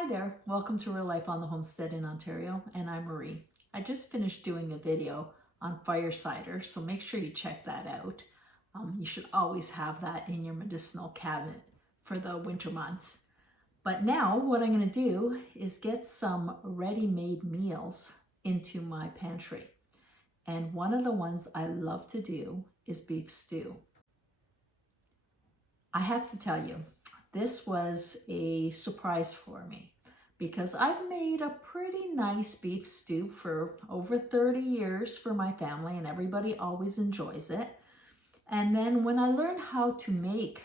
Hi there, welcome to Real Life on the Homestead in Ontario, and I'm Marie. I just finished doing a video on fire cider, so make sure you check that out. You should always have that in your medicinal cabinet for the winter months. But now what I'm going to do is get some ready-made meals into my pantry. And one of the ones I love to do is beef stew. I have to tell you, this was a surprise for me because I've made a pretty nice beef stew for over 30 years for my family and everybody always enjoys it. And then when I learned how to make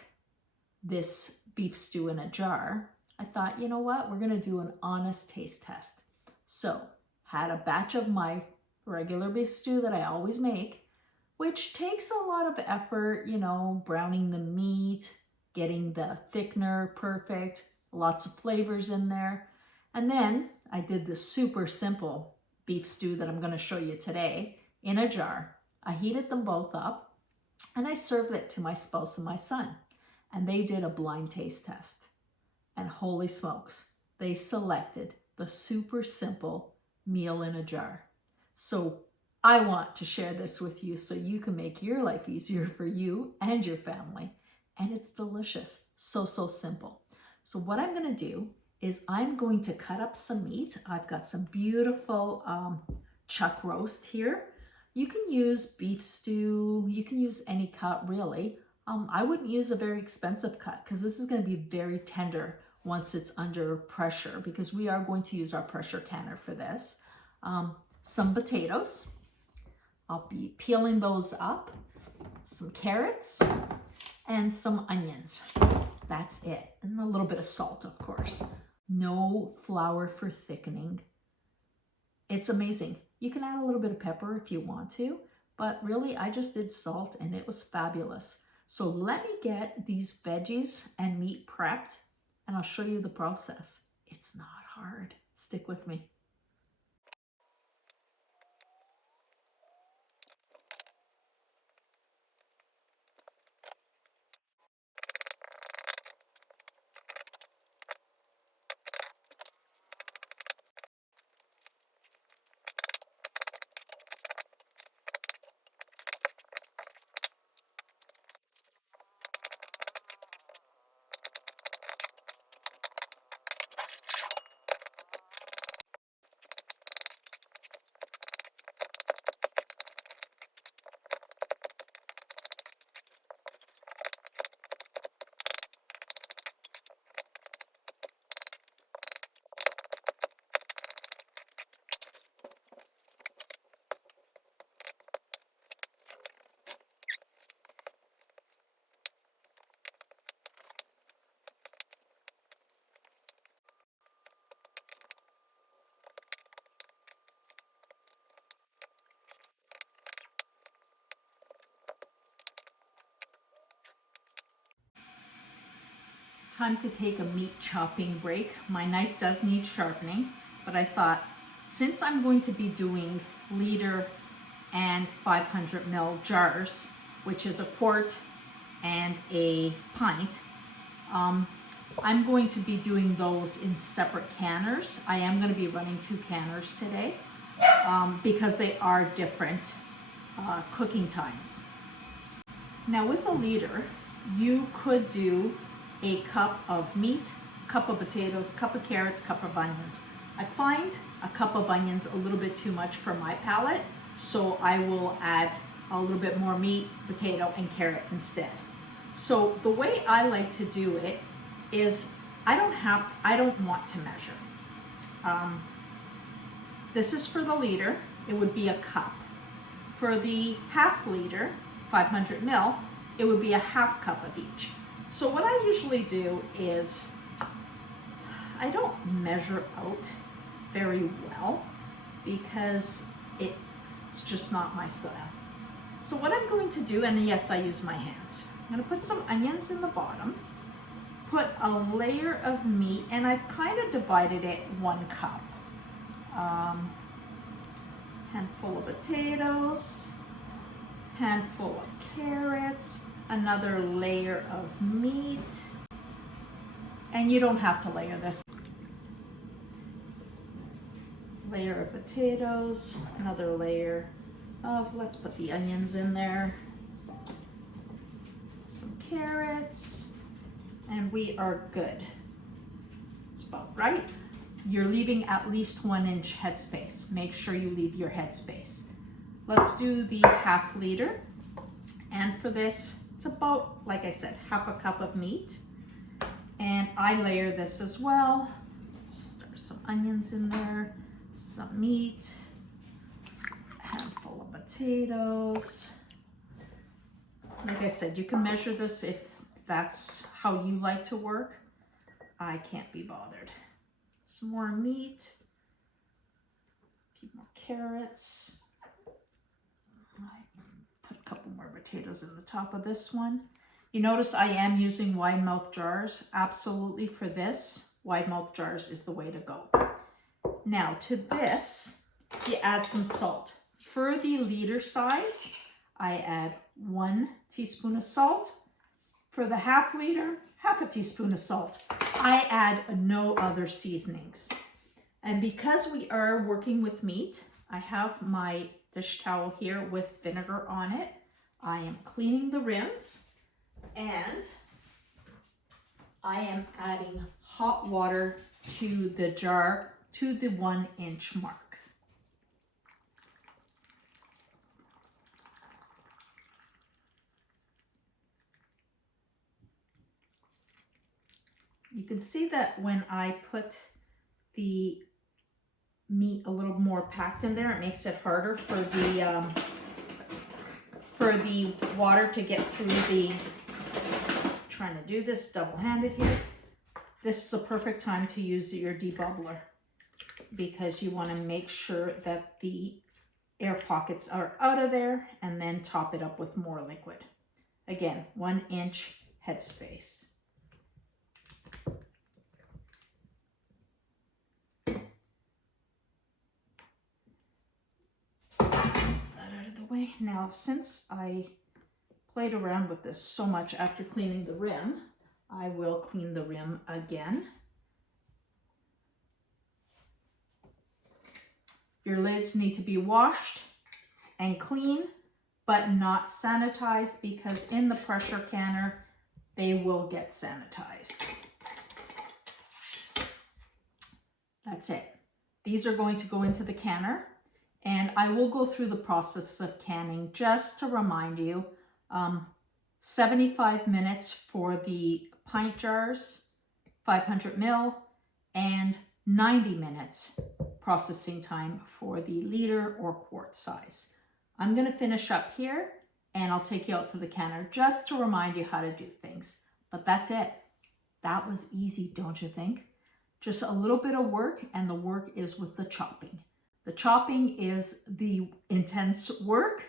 this beef stew in a jar, I thought, you know what, we're gonna do an honest taste test. So had a batch of my regular beef stew that I always make, which takes a lot of effort, browning the meat, getting the thickener perfect, lots of flavors in there. And then I did the super simple beef stew that I'm going to show you today in a jar. I heated them both up and I served it to my spouse and my son. And they did a blind taste test. And holy smokes, they selected the super simple meal in a jar. So I want to share this with you so you can make your life easier for you and your family. And it's delicious. So simple. So what I'm going to do is I'm going to cut up some meat. I've got some beautiful chuck roast here. You can use beef stew. You can use any cut really. I wouldn't use a very expensive cut because this is going to be very tender once it's under pressure because we are going to use our pressure canner for this. Some potatoes. I'll be peeling those up. Some carrots and some onions. That's it. And a little bit of salt, of course. No flour for thickening. It's amazing. You can add a little bit of pepper if you want to, but really I just did salt and it was fabulous. So let me get these veggies and meat prepped and I'll show you the process. It's not hard. Stick with me. Time to take a meat chopping break. My knife does need sharpening, but I thought since I'm going to be doing liter and 500 ml jars, which is a quart and a pint, I'm going to be doing those in separate canners. I am going to be running 2 canners today because they are different cooking times. Now with a liter, you could do a cup of meat, cup of potatoes, cup of carrots, cup of onions. I find a cup of onions a little bit too much for my palate, so I will add a little bit more meat, potato, and carrot instead. So the way I like to do it is I don't want to measure. This is for the liter, it would be a cup. For the half liter, 500 ml, it would be a half cup of each. So what I usually do is I don't measure out very well because it's just not my style. So what I'm going to do, and yes, I use my hands. I'm going to put some onions in the bottom, put a layer of meat, and I've kind of divided it 1 cup. Handful of potatoes, handful of carrots, another layer of meat, and you don't have to layer this. layer of potatoes, another layer of, let's put the onions in there, some carrots, and we are good. It's about right. You're leaving at least 1 inch headspace. Make sure you leave your headspace. Let's do the half liter. And for this, it's about, like I said, half a cup of meat. And I layer this as well. Let's start some onions in there, some meat, a handful of potatoes. Like I said, you can measure this if that's how you like to work. I can't be bothered. Some more meat, a few more carrots. I put a couple more potatoes in the top of this one. You notice I am using wide mouth jars. Absolutely, for this, wide mouth jars is the way to go. Now to this, you add some salt. For the liter size, I add 1 teaspoon of salt. For the half liter, half a teaspoon of salt. I add no other seasonings. And because we are working with meat, I have my dish towel here with vinegar on it. I am cleaning the rims and I am adding hot water to the jar to the 1 inch mark. You can see that when I put the meat a little more packed in there, it makes it harder for the water to get through the, trying to do this double-handed here. This is a perfect time to use your debubbler because you want to make sure that the air pockets are out of there and then top it up with more liquid. Again, 1 inch headspace. Way. Now, since I played around with this so much after cleaning the rim, I will clean the rim again. Your lids need to be washed and clean, but not sanitized, because in the pressure canner, they will get sanitized. That's it. These are going to go into the canner. And I will go through the process of canning just to remind you. 75 minutes for the pint jars, 500 ml, and 90 minutes processing time for the liter or quart size. I'm going to finish up here and I'll take you out to the canner just to remind you how to do things. But that's it. That was easy, don't you think? Just a little bit of work, and the work is with the chopping. The chopping is the intense work,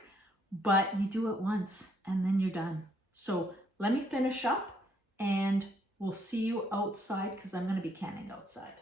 but you do it once and then you're done. So let me finish up and we'll see you outside because I'm going to be canning outside.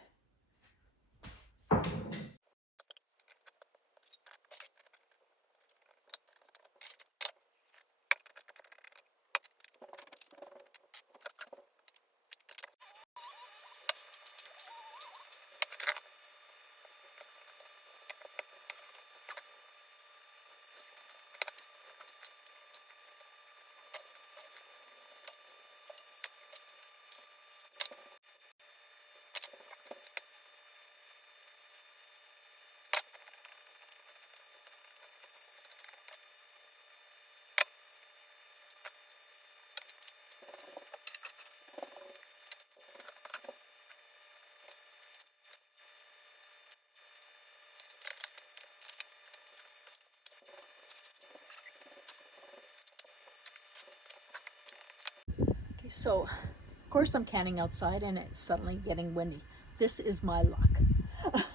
So, of course, I'm canning outside and it's suddenly getting windy. This is my luck.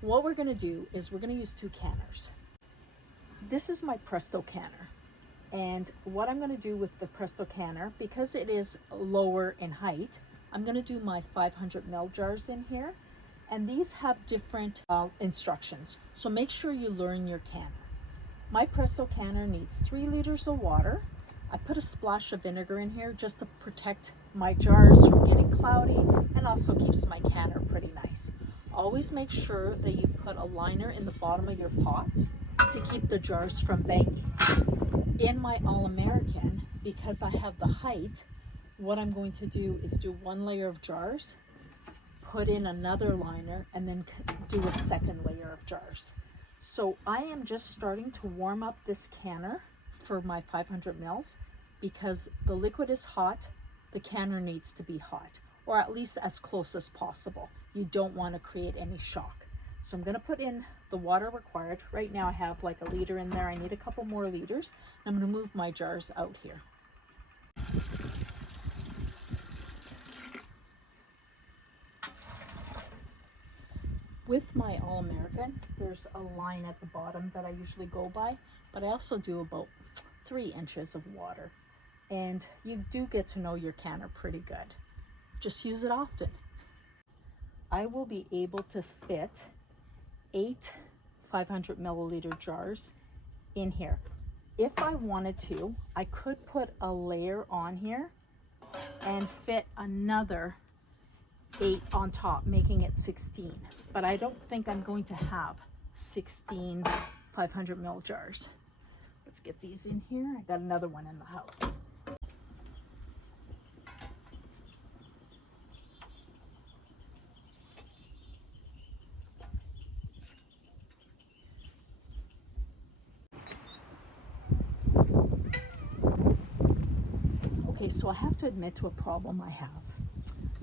What we're going to do is we're going to use 2 canners. This is my Presto canner. And what I'm going to do with the Presto canner, because it is lower in height, I'm going to do my 500 ml jars in here. And these have different instructions. So make sure you learn your canner. My Presto canner needs 3 liters of water. I put a splash of vinegar in here just to protect my jars from getting cloudy and also keeps my canner pretty nice. Always make sure that you put a liner in the bottom of your pots to keep the jars from banging. In my All-American, because I have the height, what I'm going to do is do one layer of jars, put in another liner, and then do a second layer of jars. So I am just starting to warm up this canner for my 500 mils because the liquid is hot, the canner needs to be hot, or at least as close as possible. You don't want to create any shock. So I'm going to put in the water required. Right now I have like a liter in there. I need a couple more liters. I'm going to move my jars out here. With my All-American, there's a line at the bottom that I usually go by, but I also do about 3 inches of water. And you do get to know your canner pretty good. Just use it often. I will be able to fit 8 500 milliliter jars in here. If I wanted to, I could put a layer on here and fit another 8 on top, making it 16. But I don't think I'm going to have 16 500 ml jars. Let's get these in here. I got another one in the house. Okay, so I have to admit to a problem I have.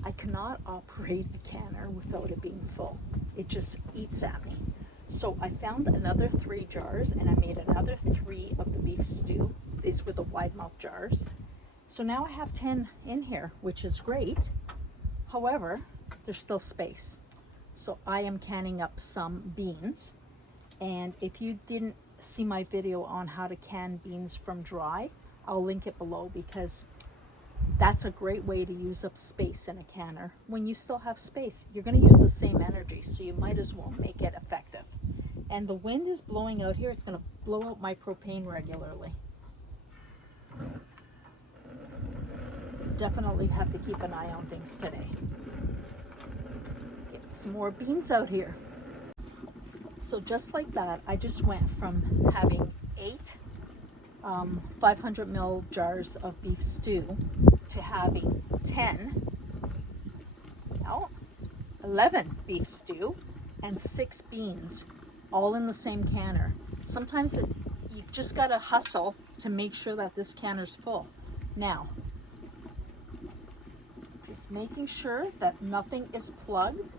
I cannot operate a canner without it being full. It just eats at me. So I found another 3 jars and I made another 3 of the beef stew. These were the wide mouth jars. So now I have 10 in here, which is great. However, there's still space. So I am canning up some beans. And if you didn't see my video on how to can beans from dry, I'll link it below because that's a great way to use up space in a canner. When you still have space, you're going to use the same energy, so you might as well make it effective. And the wind is blowing out here. It's going to blow out my propane regularly. So definitely have to keep an eye on things today. Get some more beans out here. So just like that, I just went from having 8 500 ml jars of beef stew to having 11 beef stew and 6 beans all in the same canner. Sometimes you just gotta hustle to make sure that this canner's full. Now, just making sure that nothing is plugged.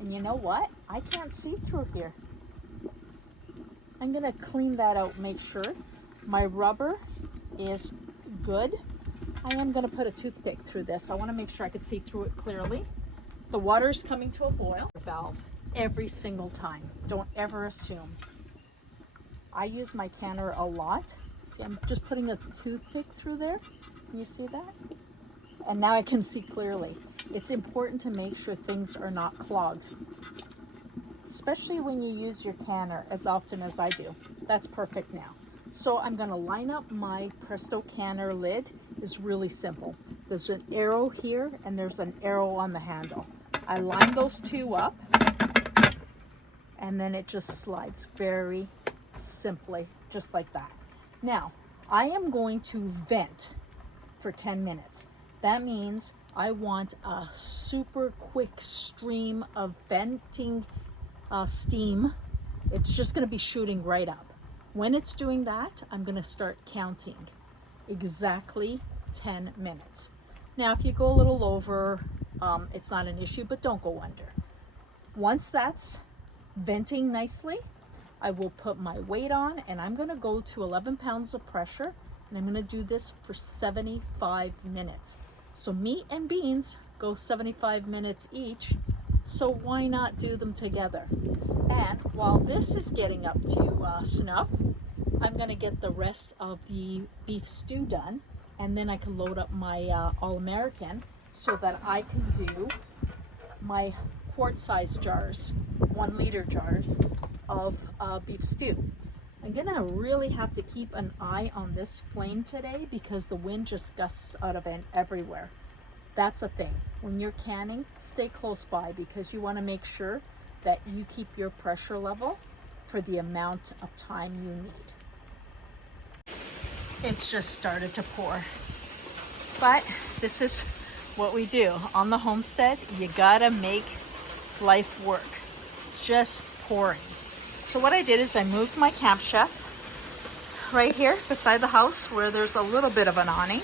And you know what? I can't see through here. I'm gonna clean that out, make sure my rubber is good. I am gonna put a toothpick through this. I wanna make sure I can see through it clearly. The water is coming to a boil. Valve every single time. Don't ever assume. I use my canner a lot. See, I'm just putting a toothpick through there. Can you see that? And now I can see clearly. It's important to make sure things are not clogged, especially when you use your canner as often as I do. That's perfect now. So I'm gonna line up my Presto canner lid. It's really simple. There's an arrow here and there's an arrow on the handle. I line those 2 up and then it just slides very simply, just like that. Now, I am going to vent for 10 minutes. That means I want a super quick stream of venting steam. It's just going to be shooting right up. When it's doing that, I'm going to start counting exactly 10 minutes. Now, if you go a little over, it's not an issue, but don't go under. Once that's venting nicely, I will put my weight on and I'm going to go to 11 pounds of pressure and I'm going to do this for 75 minutes. So meat and beans go 75 minutes each. So why not do them together? And while this is getting up to snuff, I'm gonna get the rest of the beef stew done, and then I can load up my All-American so that I can do my quart-sized jars, 1 liter jars of beef stew. I'm gonna really have to keep an eye on this flame today because the wind just gusts out of it everywhere. That's a thing. when you're canning, stay close by because you want to make sure that you keep your pressure level for the amount of time you need. It's just started to pour. But this is what we do. On the homestead, you gotta make life work. It's just pouring. So what I did is I moved my camp chef right here beside the house where there's a little bit of an awning.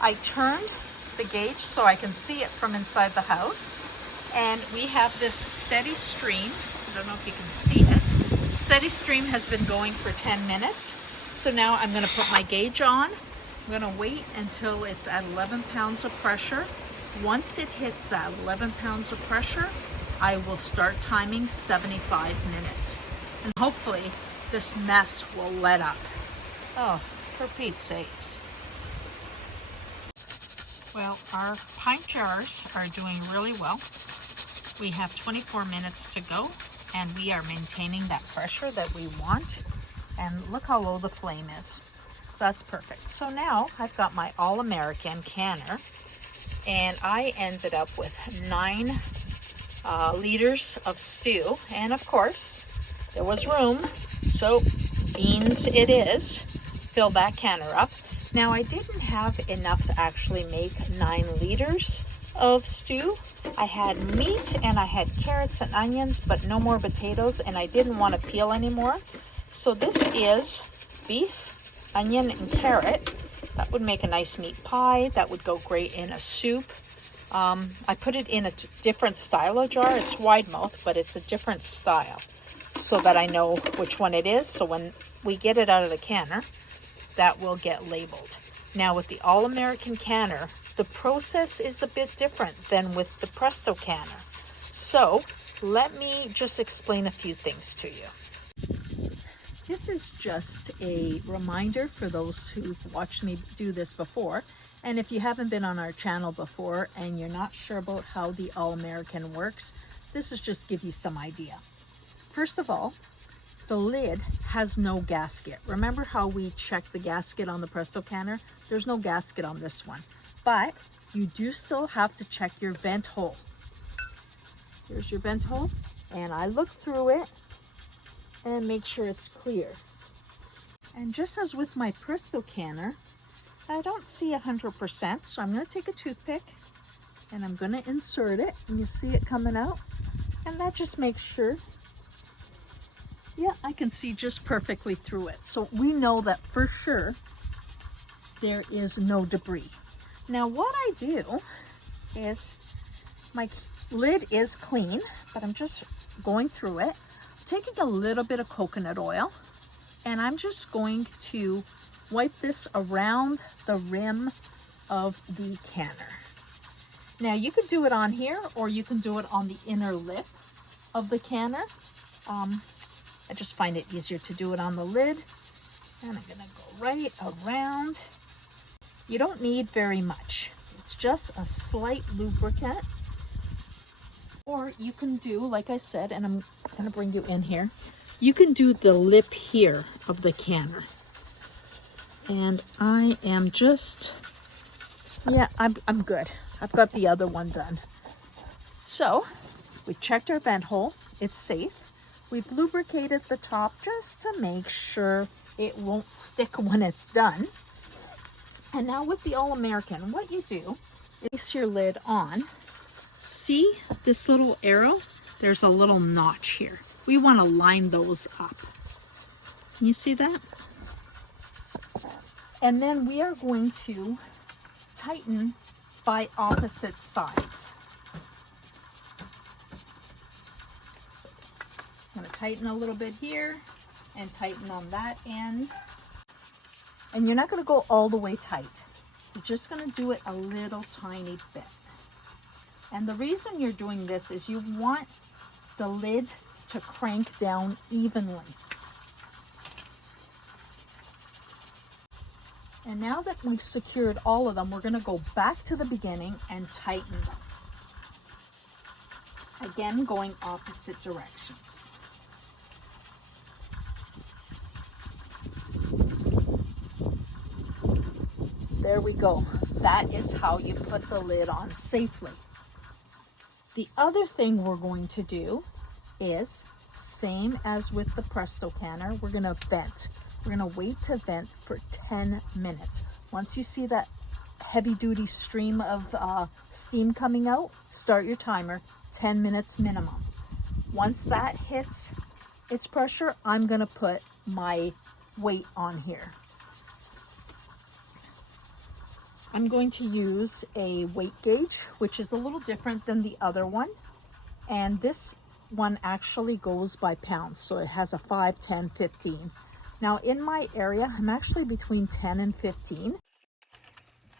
I turned the gauge so I can see it from inside the house. And we have this steady stream. I don't know if you can see it. Steady stream has been going for 10 minutes. So now I'm gonna put my gauge on. I'm gonna wait until it's at 11 pounds of pressure. Once it hits that 11 pounds of pressure, I will start timing 75 minutes. And hopefully this mess will let up. Oh, for Pete's sakes. Well, our pint jars are doing really well. We have 24 minutes to go and we are maintaining that pressure that we want. And look how low the flame is. That's perfect. So now I've got my All-American canner and I ended up with 9 liters of stew. And of course, there was room. So beans it is. Fill that canner up. Now I didn't have enough to actually make 9 liters of stew. I had meat and I had carrots and onions, but no more potatoes, and I didn't want to peel anymore. So this is beef, onion, and carrot. That would make a nice meat pie. That would go great in a soup. I put it in a different style of jar. It's wide mouth, but it's a different style so that I know which one it is. So when we get it out of the canner, that will get labeled. Now with the All-American canner, the process is a bit different than with the Presto canner. So let me just explain a few things to you. This is just a reminder for those who've watched me do this before. And if you haven't been on our channel before and you're not sure about how the All-American works, this is just give you some idea. First of all, the lid has no gasket. Remember how we checked the gasket on the Presto canner? There's no gasket on this one, but you do still have to check your vent hole. Here's your vent hole, and I look through it and make sure it's clear. And just as with my Presto canner, I don't see 100%, so I'm going to take a toothpick and I'm going to insert it, and you see it coming out, and that just makes sure. Yeah, I can see just perfectly through it. So we know that for sure there is no debris. Now what I do is, my lid is clean, but I'm just going through it, taking a little bit of coconut oil, and I'm just going to wipe this around the rim of the canner. Now you can do it on here or you can do it on the inner lip of the canner. I just find it easier to do it on the lid. And I'm gonna go right around. You don't need very much. It's just a slight lubricant. Or you can do, like I said, and I'm gonna bring you in here, you can do the lip here of the canner. And I am just, yeah, I'm good. I've got the other one done. So we checked our vent hole, it's safe. We've lubricated the top just to make sure it won't stick when it's done. And now with the All-American, what you do is place your lid on. See this little arrow? There's a little notch here. We want to line those up. Can you see that? And then we are going to tighten by opposite sides. I'm going to tighten a little bit here and tighten on that end. And you're not going to go all the way tight. You're just going to do it a little tiny bit. And the reason you're doing this is you want the lid to crank down evenly. And now that we've secured all of them, we're going to go back to the beginning and tighten them. Again, going opposite directions. There we go. That is how you put the lid on safely. The other thing we're going to do is, same as with the Presto canner, we're gonna vent. We're gonna wait to vent for 10 minutes. Once you see that heavy duty stream of steam coming out, start your timer, 10 minutes minimum. Once that hits its pressure, I'm gonna put my weight on here. I'm going to use a weight gauge, which is a little different than the other one. And this one actually goes by pounds. So it has a 5, 10, 15. Now in my area, I'm actually between 10 and 15.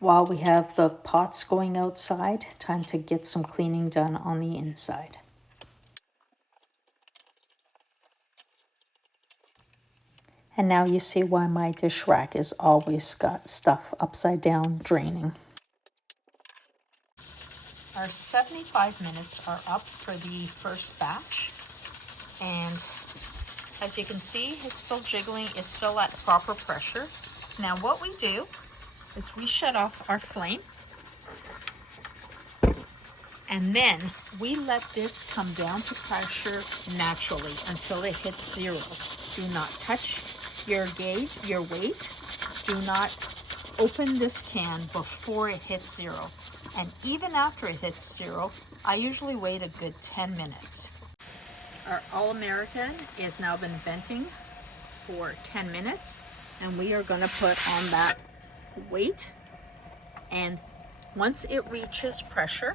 While we have the pots going outside, time to get some cleaning done on the inside. And now you see why my dish rack is always got stuff upside down draining. Our 75 minutes are up for the first batch. And as you can see, it's still jiggling, it's still at proper pressure. Now what we do is we shut off our flame. And then we let this come down to pressure naturally until it hits 0. Do not touch your gauge, your weight. Do not open this can before it hits 0. And even after it hits 0, I usually wait a good 10 minutes. Our All-American is now been venting for 10 minutes. And we are going to put on that weight. And once it reaches pressure,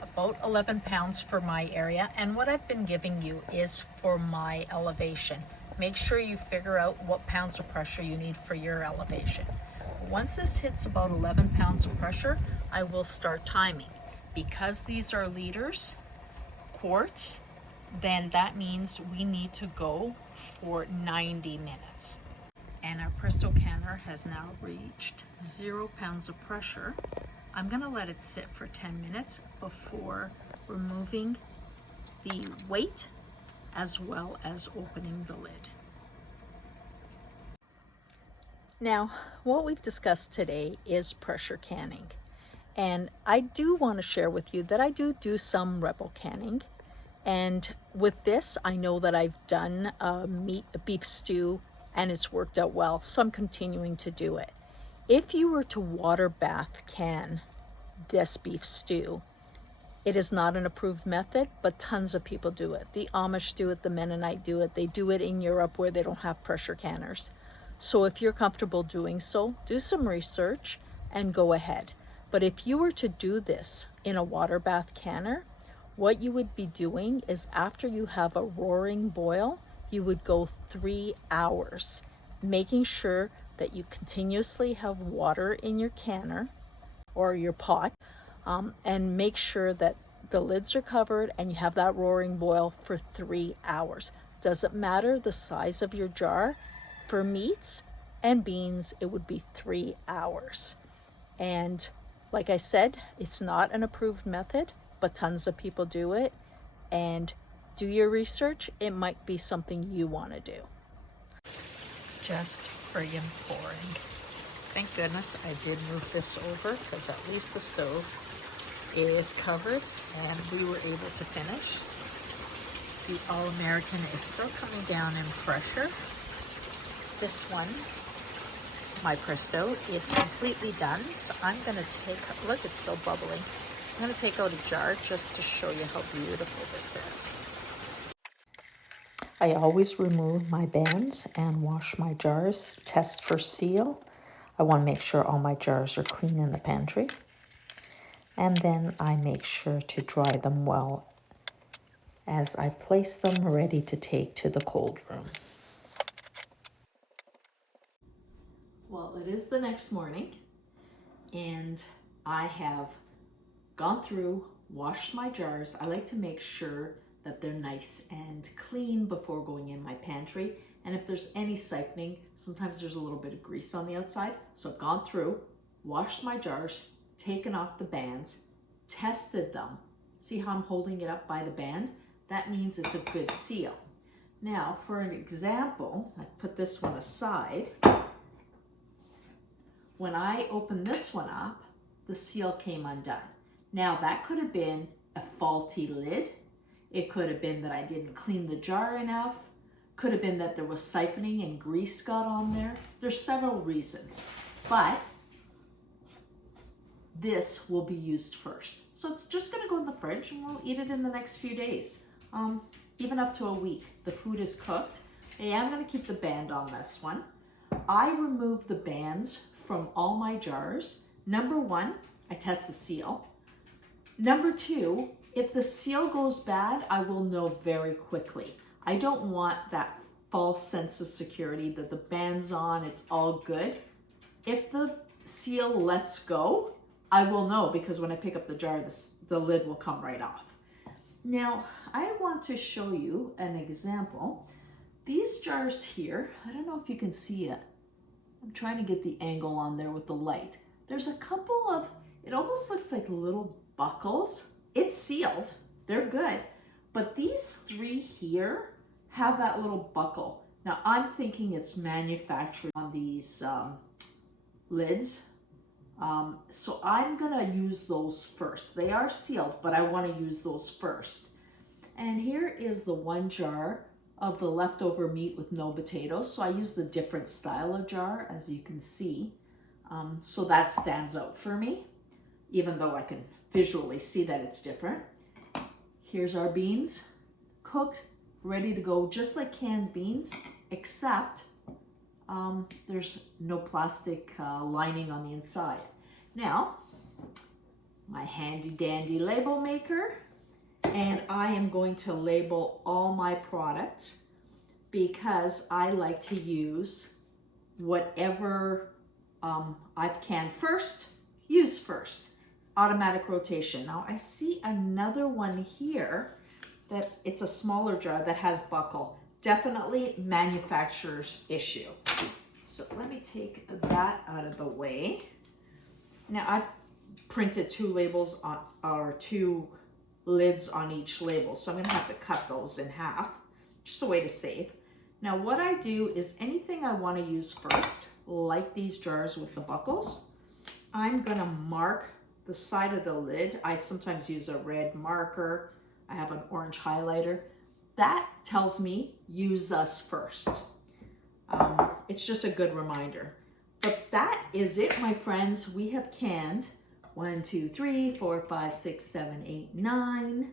about 11 pounds for my area, and what I've been giving you is for my elevation. Make sure you figure out what pounds of pressure you need for your elevation. Once this hits about 11 pounds of pressure, I will start timing. Because these are liters, quarts, then that means we need to go for 90 minutes. And our Presto canner has now reached 0 pounds of pressure. I'm gonna let it sit for 10 minutes before removing the weight as well as opening the lid. Now, what we've discussed today is pressure canning. And I do want to share with you that I do some rebel canning. And with this, I know that I've done a beef stew and it's worked out well, so I'm continuing to do it. If you were to water bath can this beef stew, it is not an approved method, but tons of people do it. The Amish do it, the Mennonite do it. They do it in Europe where they don't have pressure canners. So if you're comfortable doing so, do some research and go ahead. But if you were to do this in a water bath canner, what you would be doing is after you have a roaring boil, you would go 3 hours, making sure that you continuously have water in your canner or your pot, and make sure that the lids are covered and you have that roaring boil for 3 hours. Doesn't matter the size of your jar. For meats and beans, it would be 3 hours. And like I said, it's not an approved method, but tons of people do it. And do your research. It might be something you want to do. Just friggin' pouring. Thank goodness I did move this over, because at least the stove is covered and we were able to finish. The All-American is still coming down in pressure. This one, my Presto, is completely done. So I'm gonna take, look, it's still bubbling. I'm gonna take out a jar just to show you how beautiful this is. I always remove my bands and wash my jars, test for seal. I want to make sure all my jars are clean in the pantry. And then I make sure to dry them well as I place them ready to take to the cold room. Well, it is the next morning and I have gone through, washed my jars. I like to make sure that they're nice and clean before going in my pantry. And if there's any siphoning, sometimes there's a little bit of grease on the outside. So I've gone through, washed my jars, taken off the bands, tested them. See how I'm holding it up by the band? That means it's a good seal. Now, for an example, I put this one aside. When I opened this one up, the seal came undone. Now, that could have been a faulty lid. It could have been that I didn't clean the jar enough. Could have been that there was siphoning and grease got on there. There's several reasons, but this will be used first. So it's just gonna go in the fridge and we'll eat it in the next few days, even up to a week. The food is cooked. I am gonna keep the band on this one. I remove the bands from all my jars. Number one, I test the seal. Number two, if the seal goes bad, I will know very quickly. I don't want that false sense of security that the band's on, it's all good. If the seal lets go, I will know because when I pick up the jar, the lid will come right off. Now, I want to show you an example. These jars here, I don't know if you can see it. I'm trying to get the angle on there with the light. There's a couple of, it almost looks like little buckles. It's sealed, they're good. But these three here have that little buckle. Now I'm thinking it's manufactured on these lids. So I'm gonna use those first. They are sealed, but I wanna use those first. And here is the one jar of the leftover meat with no potatoes. So I used a different style of jar, as you can see. So that stands out for me, even though I can visually see that it's different. Here's our beans, cooked, ready to go, just like canned beans, except there's no plastic lining on the inside. Now, my handy dandy label maker, and I am going to label all my products because I like to use whatever I've canned first, use first. Automatic rotation. Now I see another one here that it's a smaller jar that has buckle. Definitely manufacturer's issue. So let me take that out of the way. Now I've printed two labels on, or two lids on each label. So I'm gonna have to cut those in half, just a way to save. Now what I do is anything I wanna use first, like these jars with the buckles, I'm gonna mark the side of the lid. I sometimes use a red marker. I have an orange highlighter. That tells me use us first. It's just a good reminder. But that is it, my friends. We have canned 1, 2, 3, 4, 5, 6, 7, 8, 9,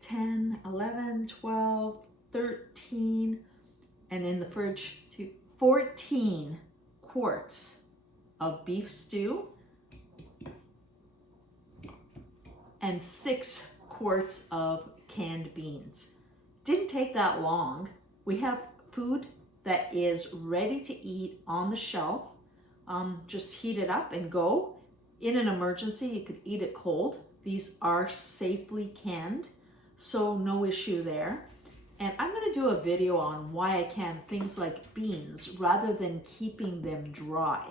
10, 11, 12, 13, and in the fridge, 14 quarts of beef stew and 6 quarts of canned beans. Didn't take that long. We have food that is ready to eat on the shelf. Just heat it up and go. In an emergency, you could eat it cold. These are safely canned, so no issue there. And I'm gonna do a video on why I can things like beans rather than keeping them dry.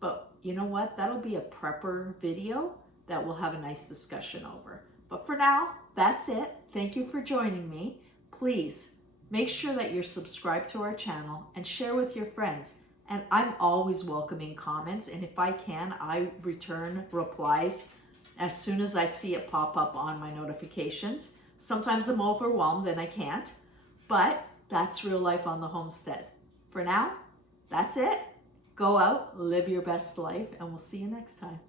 But you know what? That'll be a prepper video that we'll have a nice discussion over. But for now, that's it. Thank you for joining me. Please make sure that you're subscribed to our channel and share with your friends. And I'm always welcoming comments. And if I can, I return replies as soon as I see it pop up on my notifications. Sometimes I'm overwhelmed and I can't, but that's real life on the homestead. For now, that's it. Go out, live your best life, and we'll see you next time.